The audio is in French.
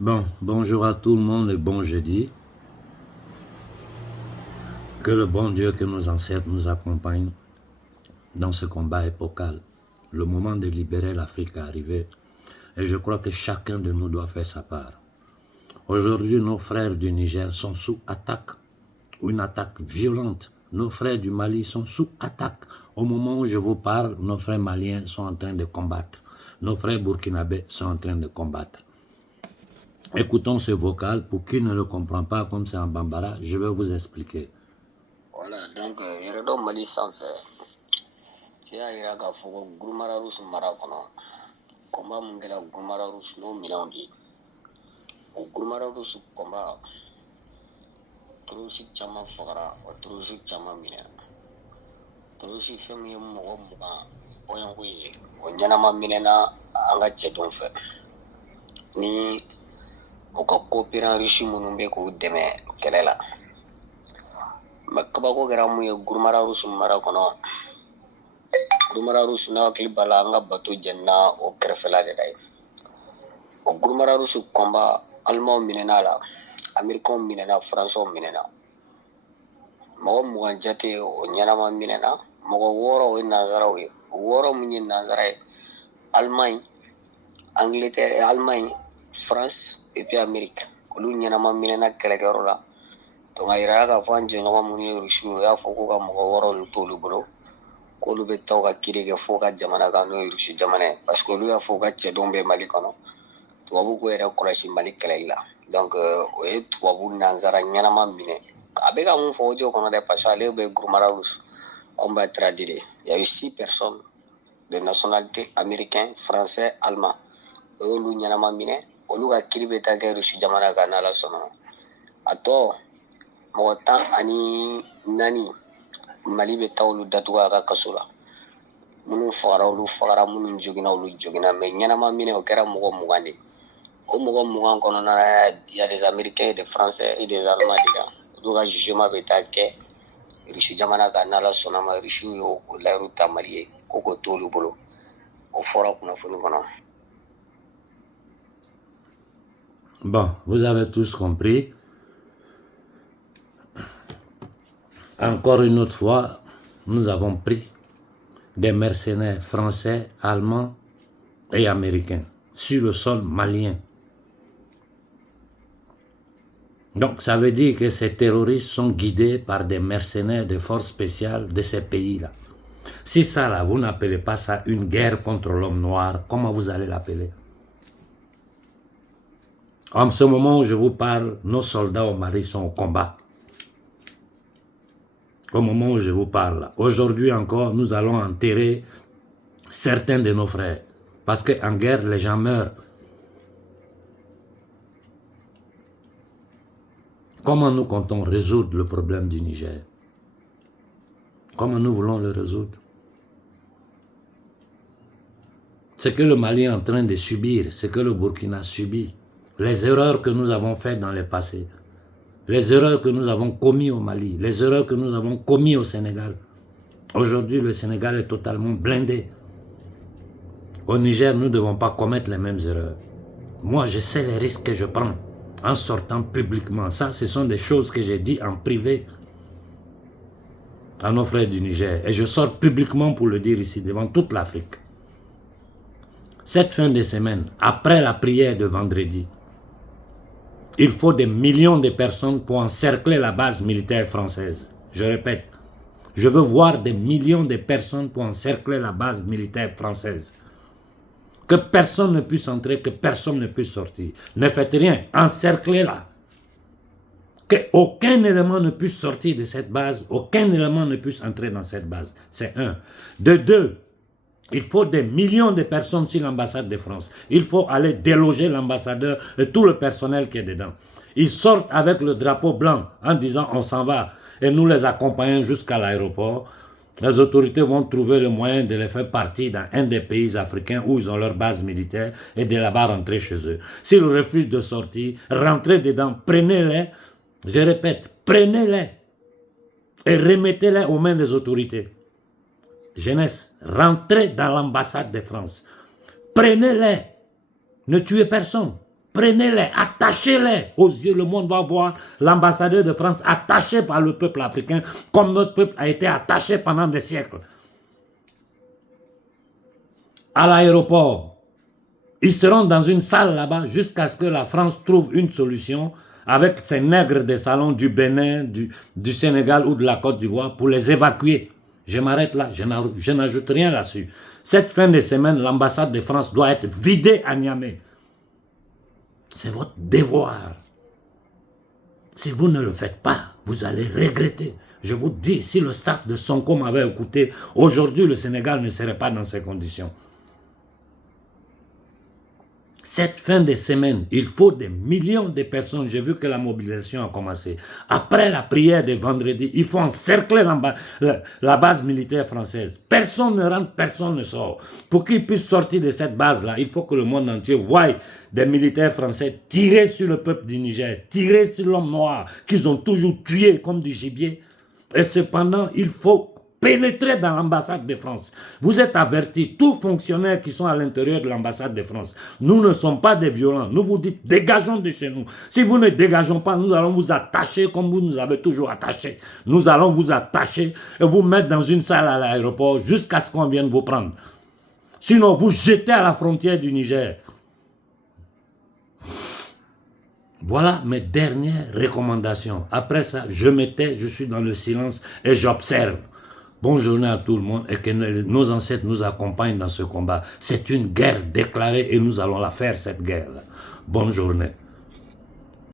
Bon, bonjour à tout le monde et bon jeudi. Que le bon Dieu, que nos ancêtres nous accompagnent dans ce combat épocal. Le moment de libérer l'Afrique est arrivé et je crois que chacun de nous doit faire sa part. Aujourd'hui, nos frères du Niger sont sous attaque, une attaque violente. Nos frères du Mali sont sous attaque. Au moment où je vous parle, nos frères maliens sont en train de combattre. Nos frères burkinabés sont en train de combattre. Écoutons ce vocal. Pour qui ne le comprend pas, comme c'est en bambara, je vais vous expliquer. Voilà, donc yɛrɛdɔ Mali sanfɛ cɛ y'a yira k'a fɔ ko Gurumara Rusu mara kɔnɔ kɔnba min kɛra Gurumara Rusu n'o minɛnw de ye o Gurumara Rusu kɔnba terroriste caman fagara o terroriste caman minɛna terroriste fɛn min ye mɔgɔ 20 bɔɲɔgɔnko ye o ɲɛnama minɛna an ka cɛdenw fɛ ni o ka coopérant russe minnu bɛ k'u dɛmɛ kɛlɛ la. Mais kabako kɛra mun ye Gurumara Rusu mara kɔnɔ Gurumara Rusu n'a hakili b'a la an ka bato jɛnina o kɛrɛfɛla de la ye o Gurumara Rusu kɔnba Alimanw minɛna la Amerikɛnw minɛna Faransɛw minɛna mɔgɔ 20 jate o ɲɛnama minɛna mɔgɔ 6 o ye nanzaraw ye o 6 min ye nanzara ye Allemagne Angleterre Allemagne France et puis Amérique olu ɲɛnama minɛna kɛlɛkɛyɔrɔ la. Donc a yira k'a fɔ an jɛɲɔgɔn minnu ye Rusiw o y'a fɔ k'u ka mɔgɔ 6 ninnu t'olu bolo k'olu bɛ taa u ka kiri kɛ f'u ka jamana kan n'o ye Rusi jamana ye parce que olu y'a fɔ u ka cɛdenw bɛ Mali kɔnɔ tubabu k'u yɛrɛ kɔlɔsi Mali kɛlɛli la donc o ye tubabu nanzara ɲɛnama minɛ a bɛ ka mun fɔ o jɔ kɔnɔ dɛ parce que ale bɛ Gurumara Rusu combattre de il y a eu 6 personnes de nationalité américain français allemand o y'olu ɲɛnama minɛ olu ka kiri bɛ taa kɛ Rusi jamana kan n'Ala sɔnna a tɔ mɔgɔ 14 Mali bɛ taa olu datugu a ka kaso la minnu fagara olu fagara minnu joginna olu joginna mais ɲɛnama minɛ o kɛra mɔgɔ 20 de o mɔgɔ 20 kɔnɔna na il y a des Américains et des Français et des Allemands dedans olu ka jugement bɛ taa kɛ Rusi jamana kan n'Ala sɔnna ma Rusiw y'o layiru ta Mali ye ko k'o to olu bolo o fɔra kunnafoni kɔnɔ. Bon, vous avez tous compris. Encore une autre fois, nous avons pris des mercenaires français, allemands et américains sur le sol malien. Donc ça veut dire que ces terroristes sont guidés par des mercenaires de forces spéciales de ces pays-là. Si ça là, vous n'appelez pas ça une guerre contre l'homme noir, comment vous allez l'appeler? En ce moment où je vous parle, nos soldats au Mali sont au combat. Au moment où je vous parle, aujourd'hui encore, nous allons enterrer certains de nos frères. Parce qu'en guerre, les gens meurent. Comment nous comptons résoudre le problème du Niger? Comment nous voulons le résoudre? Ce que le Mali est en train de subir, ce que le Burkina subit, les erreurs que nous avons faites dans le passé, les erreurs que nous avons commises au Mali, les erreurs que nous avons commises au Sénégal. Aujourd'hui, le Sénégal est totalement blindé. Au Niger, nous ne devons pas commettre les mêmes erreurs. Moi, je sais les risques que je prends en sortant publiquement. Ça, ce sont des choses que j'ai dit en privé à nos frères du Niger. Et je sors publiquement pour le dire ici, devant toute l'Afrique. Cette fin de semaine, après la prière de vendredi, il faut des millions de personnes pour encercler la base militaire française. Je répète, je veux voir des millions de personnes pour encercler la base militaire française. Que personne ne puisse entrer, que personne ne puisse sortir. Ne faites rien, encerclez-la. Qu'aucun élément ne puisse sortir de cette base, aucun élément ne puisse entrer dans cette base. C'est un. De deux, il faut des millions de personnes sur l'ambassade de France. Il faut aller déloger l'ambassadeur et tout le personnel qui est dedans. Ils sortent avec le drapeau blanc en disant on s'en va et nous les accompagnons jusqu'à l'aéroport. Les autorités vont trouver le moyen de les faire partir dans un des pays africains où ils ont leur base militaire et de là-bas rentrer chez eux. S'ils refusent de sortir, rentrez dedans, prenez-les. Je répète, prenez-les et remettez-les aux mains des autorités. Jeunesse, rentrez dans l'ambassade de France. Prenez-les. Ne tuez personne. Prenez-les, attachez-les aux yeux. Le monde va voir l'ambassadeur de France attaché par le peuple africain, comme notre peuple a été attaché pendant des siècles. À l'aéroport, ils seront dans une salle là-bas jusqu'à ce que la France trouve une solution avec ces nègres des salons du Bénin, du Sénégal ou de la Côte d'Ivoire pour les évacuer. Je m'arrête là, je n'ajoute rien là-dessus. Cette fin de semaine, l'ambassade de France doit être vidée à Niamey. C'est votre devoir. Si vous ne le faites pas, vous allez regretter. Je vous dis, si le staff de Sonko m'avait écouté, aujourd'hui le Sénégal ne serait pas dans ces conditions. Cette fin de semaine, il faut des millions de personnes. J'ai vu que la mobilisation a commencé. Après la prière de vendredi, il faut encercler la base militaire française. Personne ne rentre, personne ne sort. Pour qu'ils puissent sortir de cette base-là, il faut que le monde entier voie des militaires français tirer sur le peuple du Niger, tirer sur l'homme noir qu'ils ont toujours tué comme du gibier. Et cependant, il faut pénétrer dans l'ambassade de France. Vous êtes avertis, tous fonctionnaires qui sont à l'intérieur de l'ambassade de France, nous ne sommes pas des violents. Nous vous dites, dégageons de chez nous. Si vous ne dégageons pas, nous allons vous attacher comme vous nous avez toujours attachés. Nous allons vous attacher et vous mettre dans une salle à l'aéroport jusqu'à ce qu'on vienne vous prendre. Sinon, vous jetez à la frontière du Niger. Voilà mes dernières recommandations. Après ça, je me tais, je suis dans le silence et j'observe. Bonne journée à tout le monde et que nos ancêtres nous accompagnent dans ce combat. C'est une guerre déclarée et nous allons la faire, cette guerre-là. Bonne journée.